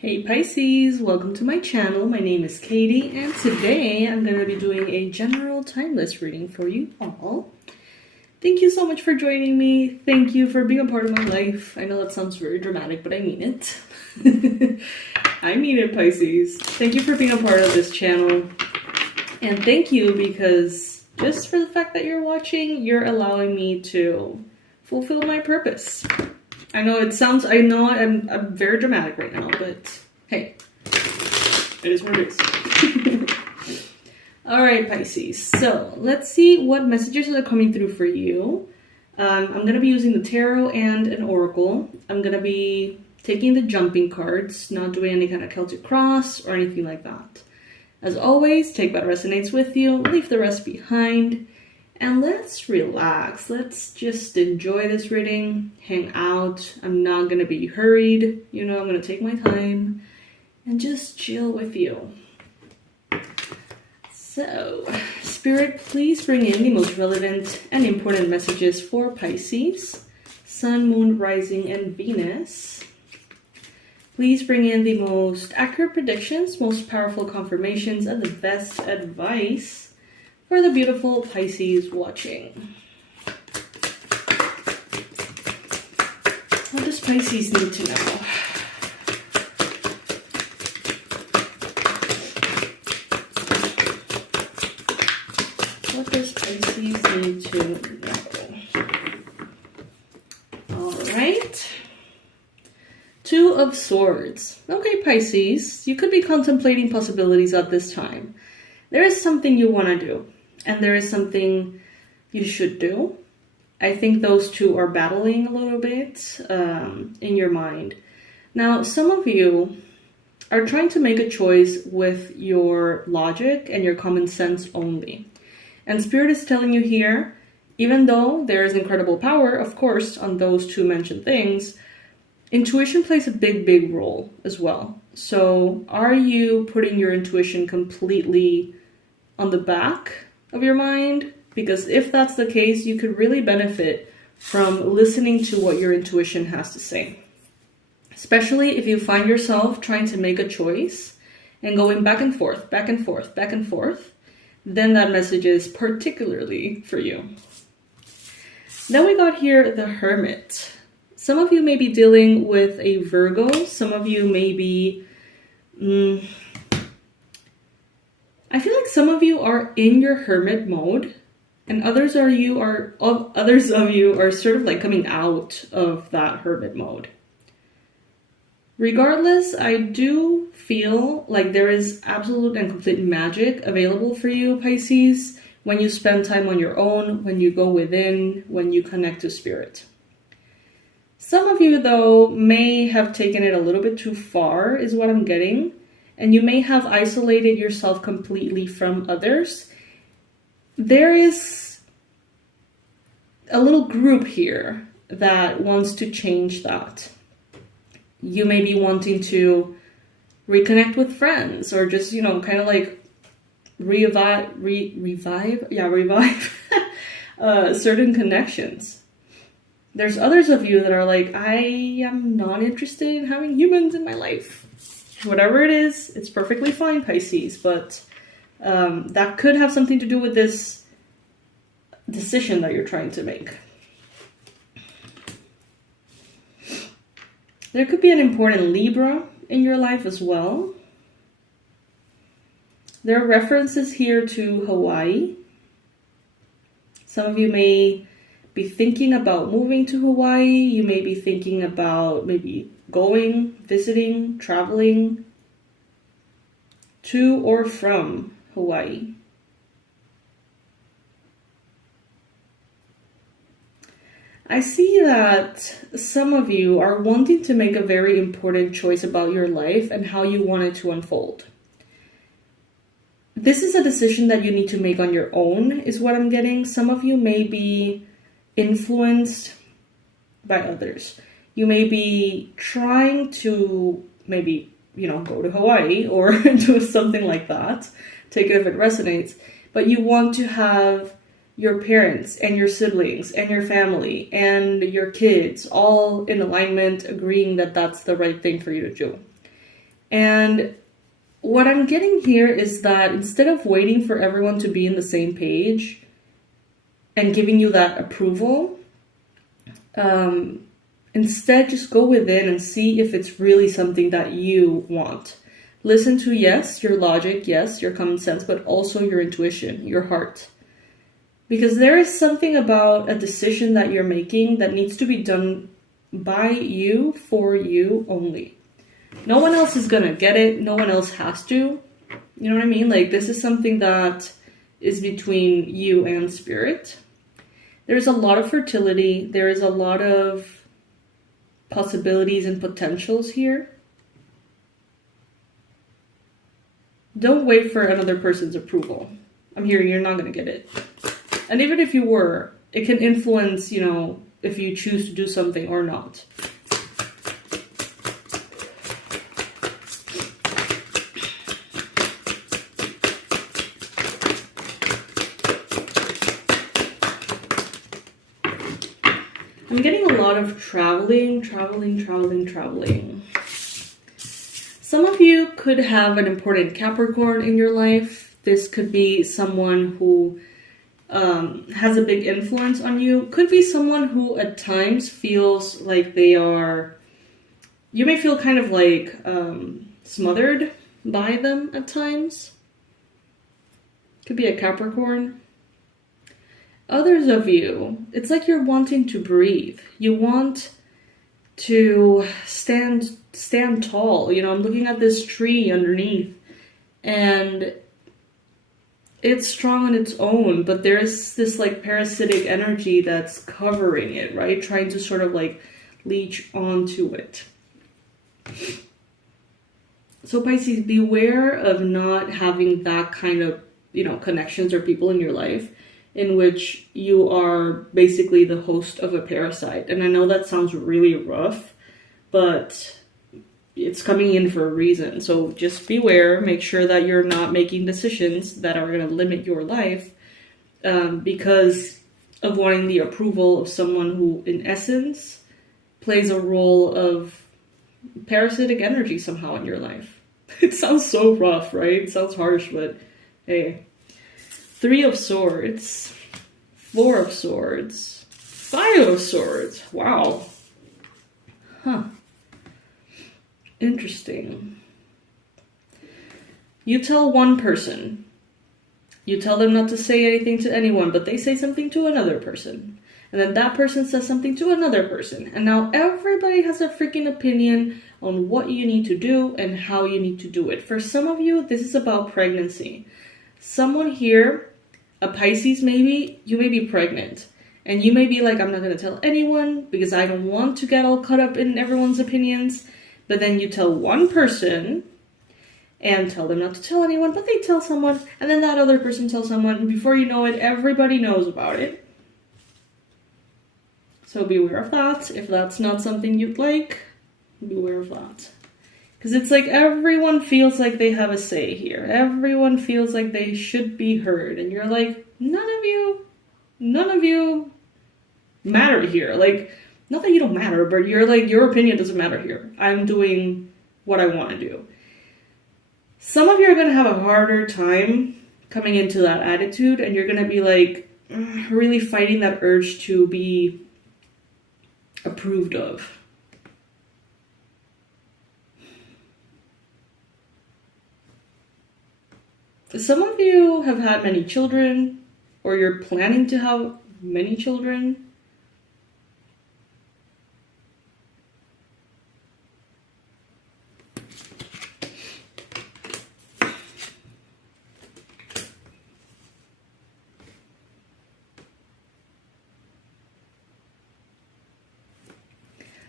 Hey Pisces, welcome to my channel. My name is Katie and today I'm going to be doing a general timeless reading for you all. Thank you so much for joining me. Thank you for being a part of my life. I know that sounds very dramatic, but I mean it. I mean it, Pisces. Thank you for being a part of this channel. And thank you because just for the fact that you're watching, you're allowing me to fulfill my purpose. I know I'm very dramatic right now, but hey, it is what it is. All right, Pisces. So let's see what messages are coming through for you. I'm going to be using the tarot and an oracle. I'm going to be taking the jumping cards, not doing any kind of Celtic cross or anything like that. As always, take what resonates with you, leave the rest behind. And let's relax. Let's just enjoy this reading, hang out. I'm not going to be hurried. I'm going to take my time and just chill with you. So, Spirit, please bring in the most relevant and important messages for Pisces, Sun, Moon, Rising, and Venus. Please bring in the most accurate predictions, most powerful confirmations, and the best advice for the beautiful Pisces watching. What does Pisces need to know? What does Pisces need to know? Alright. Two of Swords. Okay, Pisces, you could be contemplating possibilities at this time. There is something you want to do. And there is something you should do. I think those two are battling a little bit in your mind. Now, some of you are trying to make a choice with your logic and your common sense only. And Spirit is telling you here, even though there is incredible power, of course, on those two mentioned things, intuition plays a big role as well. So are you putting your intuition completely on the back of your mind? Because if that's the case, you could really benefit from listening to what your intuition has to say. Especially if you find yourself trying to make a choice and going back and forth, then that message is particularly for you. Then we got here the Hermit. Some of you may be dealing with a Virgo. Some of you may be... I feel like some of you are in your hermit mode, and others of you are sort of like coming out of that hermit mode. Regardless, I do feel like there is absolute and complete magic available for you, Pisces, when you spend time on your own, when you go within, when you connect to Spirit. Some of you, though, may have taken it a little bit too far, is what I'm getting. And you may have isolated yourself completely from others. There is a little group here that wants to change that. You may be wanting to reconnect with friends or just, kind of like revive certain connections. There's others of you that are like, I am not interested in having humans in my life. Whatever it is, it's perfectly fine, Pisces, but that could have something to do with this decision that you're trying to make. There could be an important Libra in your life as well. There are references here to Hawaii. Some of you may be thinking about moving to Hawaii. You may be thinking about maybe going, visiting, traveling to or from Hawaii. I see that some of you are wanting to make a very important choice about your life and how you want it to unfold. This is a decision that you need to make on your own, is what I'm getting. Some of you may be influenced by others. You may be trying to maybe, go to Hawaii or do something like that. Take it if it resonates. But you want to have your parents and your siblings and your family and your kids all in alignment, agreeing that that's the right thing for you to do. And what I'm getting here is that instead of waiting for everyone to be in the same page and giving you that approval, instead just go within and see if it's really something that you want. Listen to, yes, your logic, yes, your common sense, but also your intuition, your heart. Because there is something about a decision that you're making that needs to be done by you, for you only. No one else is gonna get it. No one else has to. You know what I mean? Like, this is something that is between you and spirit. There's a lot of fertility. There is a lot of possibilities and potentials here. Don't wait for another person's approval. I'm hearing you're not gonna get it. And even if you were, it can influence, you know, if you choose to do something or not. I'm getting a lot of traveling. Some of you could have an important Capricorn in your life. This could be someone who has a big influence on you. Could be someone who at times feels like they are, you may feel kind of like smothered by them at times. Could be a Capricorn. Others of you, it's like you're wanting to breathe. You want to stand tall. You know, I'm looking at this tree underneath, and it's strong on its own, but there's this like parasitic energy that's covering it, right? Trying to sort of like leech onto it. So Pisces, beware of not having that kind of, you know, connections or people in your life in which you are basically the host of a parasite. And I know that sounds really rough, but it's coming in for a reason. So just beware, make sure that you're not making decisions that are going to limit your life because of wanting the approval of someone who, in essence, plays a role of parasitic energy somehow in your life. It sounds so rough, right? It sounds harsh, but hey. 3 of Swords, 4 of Swords, 5 of Swords. Wow. Huh. Interesting. You tell one person. You tell them not to say anything to anyone, but they say something to another person. And then that person says something to another person. And now everybody has a freaking opinion on what you need to do and how you need to do it. For some of you, this is about pregnancy. Someone here, a Pisces maybe, you may be pregnant. And you may be like, I'm not going to tell anyone because I don't want to get all caught up in everyone's opinions. But then you tell one person and tell them not to tell anyone, but they tell someone, and then that other person tells someone, and before you know it, everybody knows about it. So beware of that. If that's not something you'd like, beware of that. Because it's like everyone feels like they have a say here. Everyone feels like they should be heard. And you're like, none of you matter here. Like, not that you don't matter, but you're like, your opinion doesn't matter here. I'm doing what I want to do. Some of you are going to have a harder time coming into that attitude, and you're going to be like really fighting that urge to be approved of. Some of you have had many children, or you're planning to have many children.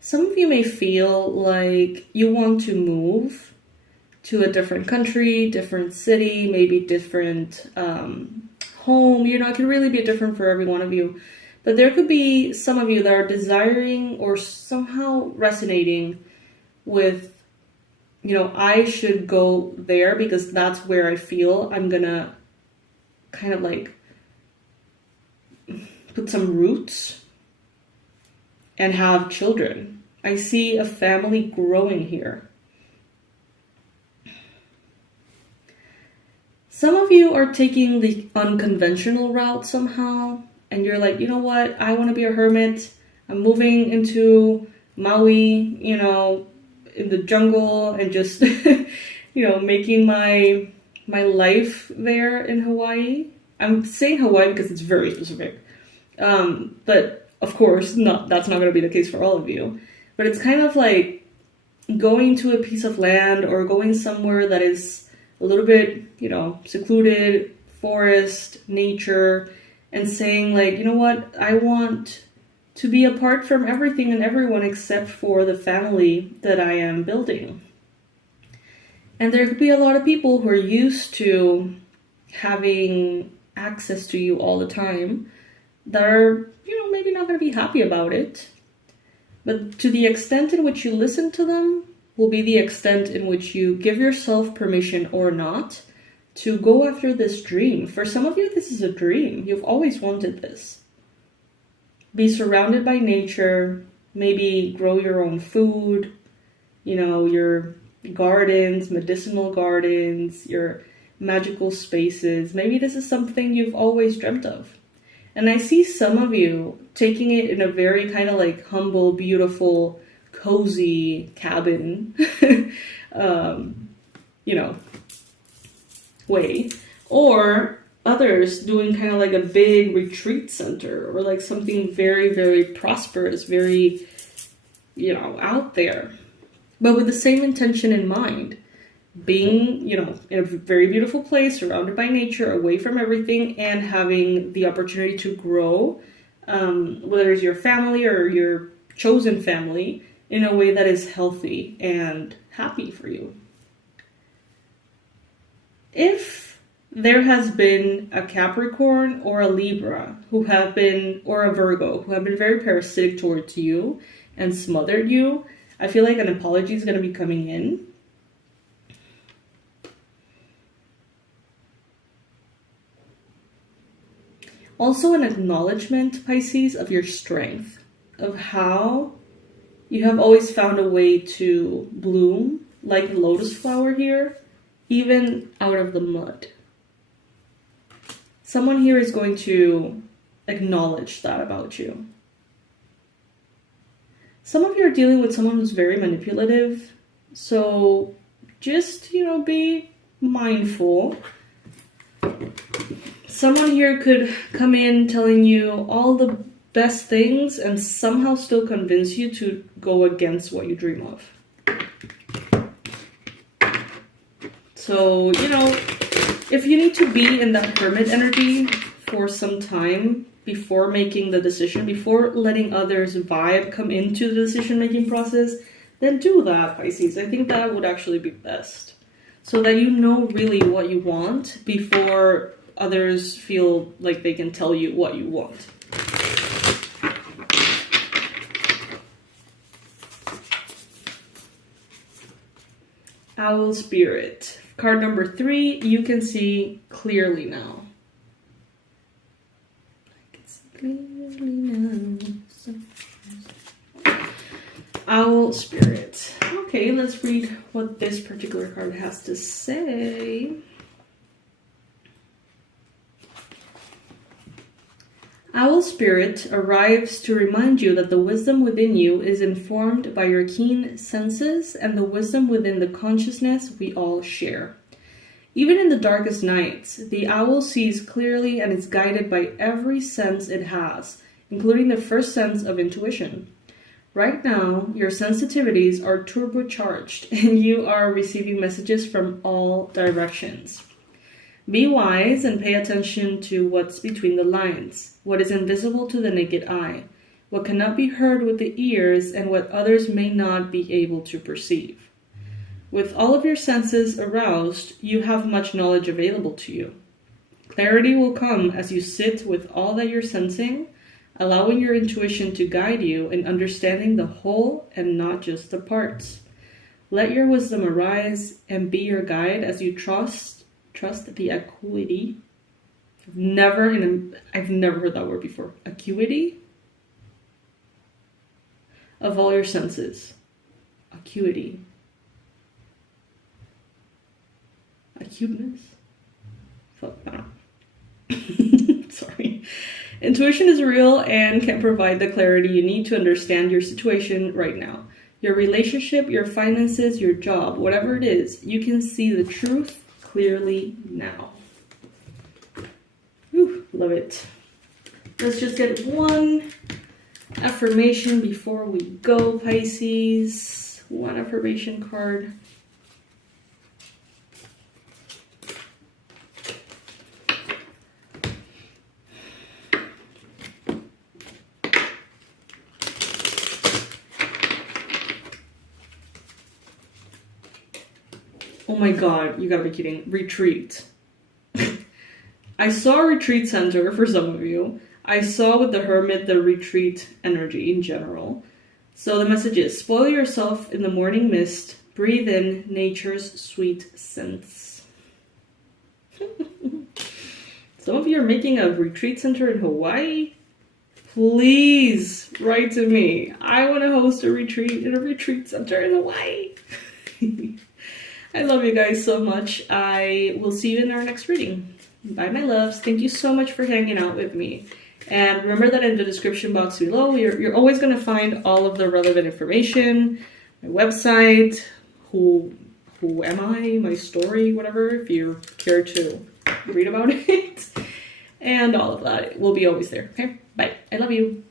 Some of you may feel like you want to move to a different country, different city, maybe different home. You know, it can really be different for every one of you. But there could be some of you that are desiring or somehow resonating with, you know, I should go there because that's where I feel I'm gonna kind of like put some roots and have children. I see a family growing here. Some of you are taking the unconventional route somehow, and you're like, you know what, I want to be a hermit. I'm moving into Maui, you know, in the jungle, and just, you know, making my life there in Hawaii. I'm saying Hawaii because it's very specific. But of course, that's not going to be the case for all of you. But it's kind of like going to a piece of land or going somewhere that is a little bit, you know, secluded, forest, nature, and saying like, you know what, I want to be apart from everything and everyone except for the family that I am building. And there could be a lot of people who are used to having access to you all the time that are, you know, maybe not going to be happy about it. But to the extent in which you listen to them will be the extent in which you give yourself permission or not to go after this dream. For some of you, this is a dream. You've always wanted this. Be surrounded by nature, maybe grow your own food, you know, your gardens, medicinal gardens, your magical spaces. Maybe this is something you've always dreamt of. And I see some of you taking it in a very kind of like humble, beautiful, cozy cabin, you know, way. Or others doing kind of like a big retreat center or like something very, very prosperous, very, you know, out there. But with the same intention in mind. Being, you know, in a very beautiful place, surrounded by nature, away from everything, and having the opportunity to grow, whether it's your family or your chosen family, in a way that is healthy and happy for you. If there has been a Capricorn or a Libra who have been, or a Virgo, who have been very parasitic towards you and smothered you, I feel like an apology is going to be coming in. Also an acknowledgement, Pisces, of your strength, of how you have always found a way to bloom like the lotus flower here, even out of the mud. Someone here is going to acknowledge that about you. Some of you are dealing with someone who's very manipulative, so just, you know, be mindful. Someone here could come in telling you all the best things and somehow still convince you to go against what you dream of. So, you know, if you need to be in that hermit energy for some time before making the decision, before letting others' vibe come into the decision-making process, then do that, Pisces. I think that would actually be best. So that you know really what you want before others feel like they can tell you what you want. Owl Spirit. Card number 3, you can see clearly now. I can see clearly now. Owl Spirit. Okay, let's read what this particular card has to say. Owl Spirit arrives to remind you that the wisdom within you is informed by your keen senses and the wisdom within the consciousness we all share. Even in the darkest nights, the owl sees clearly and is guided by every sense it has, including the first sense of intuition. Right now, your sensitivities are turbocharged and you are receiving messages from all directions. Be wise and pay attention to what's between the lines, what is invisible to the naked eye, what cannot be heard with the ears, and what others may not be able to perceive. With all of your senses aroused, you have much knowledge available to you. Clarity will come as you sit with all that you're sensing, allowing your intuition to guide you in understanding the whole and not just the parts. Let your wisdom arise and be your guide as you trust the acuity. I've never heard that word before. Acuity of all your senses. Acuity. Acuteness. Intuition is real and can provide the clarity you need to understand your situation right now. Your relationship, your finances, your job, whatever it is, you can see the truth clearly now. Whew, love it. Let's just get one affirmation before we go, Pisces. One affirmation card. Oh my god, you gotta be kidding. Retreat. I saw a retreat center for some of you. I saw with the Hermit the retreat energy in general. So the message is, spoil yourself in the morning mist. Breathe in nature's sweet scents. Some of you are making a retreat center in Hawaii. Please write to me. I want to host a retreat in a retreat center in Hawaii. I love you guys so much. I will see you in our next reading. Bye, my loves. Thank you so much for hanging out with me. And remember that in the description box below, you're always going to find all of the relevant information, my website, who am I, my story, whatever, if you care to read about it. And all of that will be always there. Okay? Bye. I love you.